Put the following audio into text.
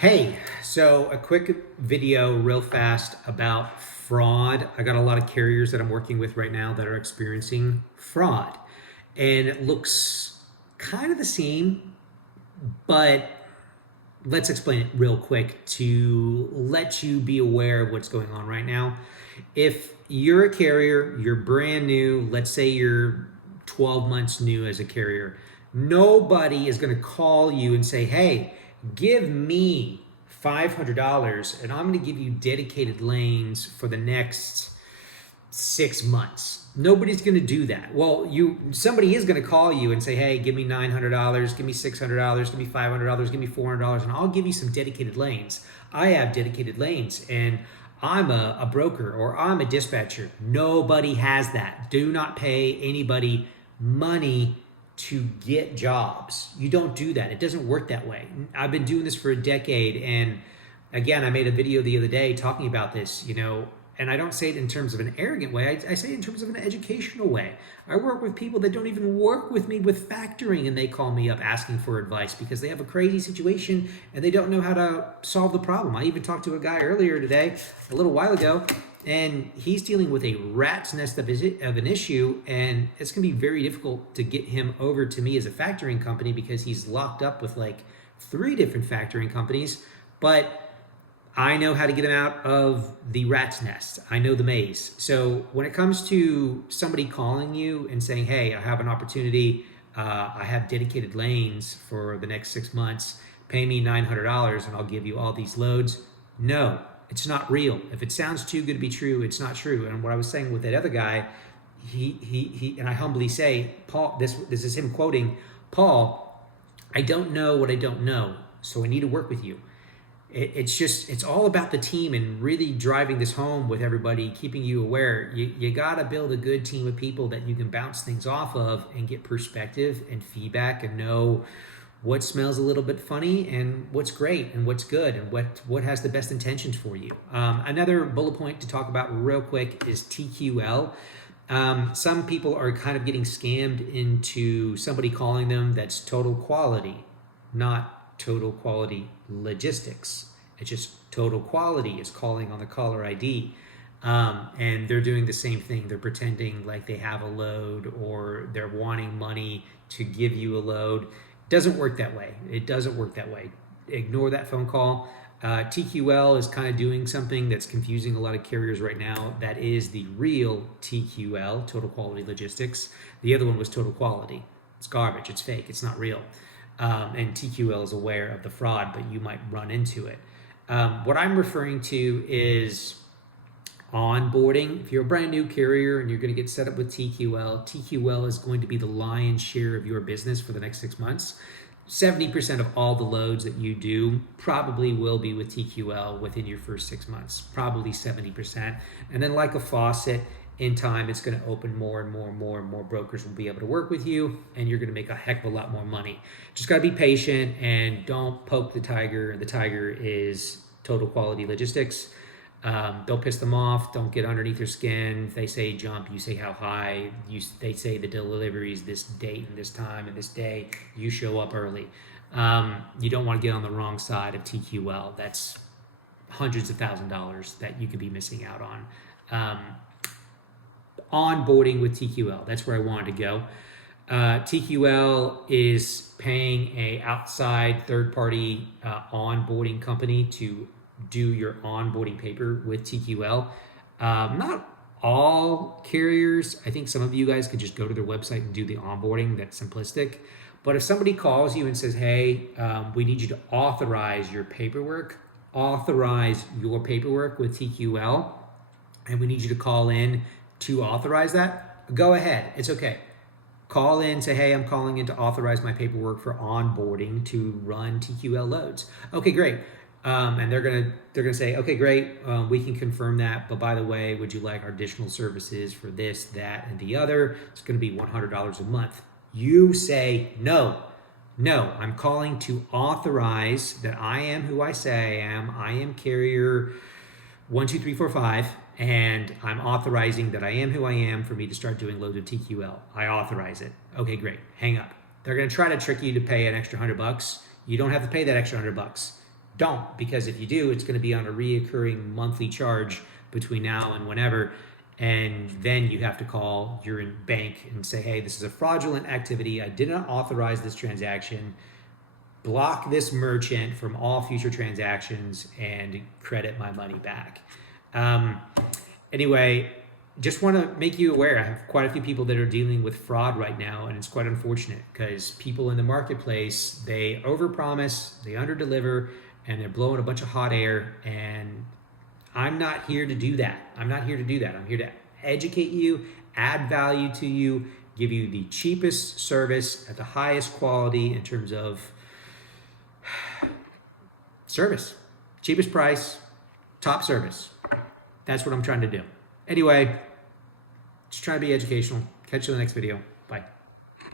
Hey, so a quick video real fast about fraud. I got a lot of carriers that I'm working with right now that are experiencing fraud. And it looks kind of the same, but let's explain it real quick to let you be aware of what's going on right now. If you're a carrier, you're brand new, let's say you're 12 months new as a carrier, nobody is going to call you and say, hey, give me $500 and I'm going to give you dedicated lanes for the next 6 months. Nobody's going to do that. Well, somebody is going to call you and say, "Hey, give me $900, give me $600, give me $500, give me $400, and I'll give you some dedicated lanes." I have dedicated lanes, and I'm a broker or I'm a dispatcher. Nobody has that. Do not pay anybody money to get jobs. You don't do that. It doesn't work that way. I've been doing this for a decade, and again, I made a video the other day talking about this, and I don't say it in terms of an arrogant way. I say it in terms of an educational way. I work with people that don't even work with me with factoring, and they call me up asking for advice because they have a crazy situation and they don't know how to solve the problem. I even talked to a guy earlier today, a little while ago, and he's dealing with a rat's nest of an issue, and it's going to be very difficult to get him over to me as a factoring company because he's locked up with like 3 different factoring companies. But I know how to get them out of the rat's nest. I know the maze. So when it comes to somebody calling you and saying, hey, I have an opportunity, I have dedicated lanes for the next 6 months, pay me $900 and I'll give you all these loads. No, it's not real. If it sounds too good to be true, it's not true. And what I was saying with that other guy, he and I humbly say, Paul, this is him quoting, Paul, I don't know what I don't know, so I need to work with you. It's all about the team and really driving this home with everybody, keeping you aware. You got to build a good team of people that you can bounce things off of and get perspective and feedback and know what smells a little bit funny and what's great and what's good and what has the best intentions for you. Another bullet point to talk about real quick is TQL. Some people are kind of getting scammed into somebody calling them that's Total Quality, not Total Quality Logistics. It's just Total Quality is calling on the caller ID. And they're doing the same thing. They're pretending like they have a load or they're wanting money to give you a load. It doesn't work that way. It doesn't work that way. Ignore that phone call. TQL is kind of doing something that's confusing a lot of carriers right now. That is the real TQL, Total Quality Logistics. The other one was Total Quality. It's garbage. It's fake. It's not real. And TQL is aware of the fraud, but you might run into it. What I'm referring to is onboarding. If you're a brand new carrier and you're going to get set up with TQL, TQL is going to be the lion's share of your business for the next 6 months. 70% of all the loads that you do probably will be with TQL within your first 6 months, probably 70%. And then like a faucet, in time, it's going to open more and more and more and more brokers will be able to work with you, and you're going to make a heck of a lot more money. Just got to be patient and don't poke the tiger. The tiger is Total Quality Logistics. Don't piss them off. Don't get underneath their skin. If they say jump, you say how high. They say the delivery is this date and this time and this day. You show up early. You don't want to get on the wrong side of TQL. That's hundreds of $1,000s that you could be missing out on. Onboarding with TQL. That's where I wanted to go. TQL is paying a outside third-party onboarding company to do your onboarding paper with TQL. Not all carriers. I think some of you guys could just go to their website and do the onboarding. That's simplistic. But if somebody calls you and says, hey, we need you to authorize your paperwork with TQL, and we need you to call in to authorize that, go ahead. It's okay. Call in, say, hey, I'm calling in to authorize my paperwork for onboarding to run TQL loads. Okay, great. And they're gonna say, okay, great, we can confirm that. But by the way, would you like our additional services for this, that, and the other? It's gonna be $100 a month. You say no. No, I'm calling to authorize that I am who I say I am. I am carrier 1, 2, 3, 4, 5, and I'm authorizing that I am who I am for me to start doing loads of TQL. I authorize it. Okay, great. Hang up. They're going to try to trick you to pay an extra $100. You don't have to pay that extra $100. don't, because if you do, it's going to be on a reoccurring monthly charge between now and whenever. And then you have to call your bank and say, hey, this is a fraudulent activity. I did not authorize this transaction. Block this merchant from all future transactions and credit my money back. Anyway, just want to make you aware. I have quite a few people that are dealing with fraud right now, and it's quite unfortunate because people in the marketplace, they overpromise, they underdeliver, and they're blowing a bunch of hot air. And I'm not here to do that. I'm not here to do that. I'm here to educate you, add value to you, give you the cheapest service at the highest quality in terms of service. Cheapest price, top service. That's what I'm trying to do. Anyway, just trying to be educational. Catch you in the next video.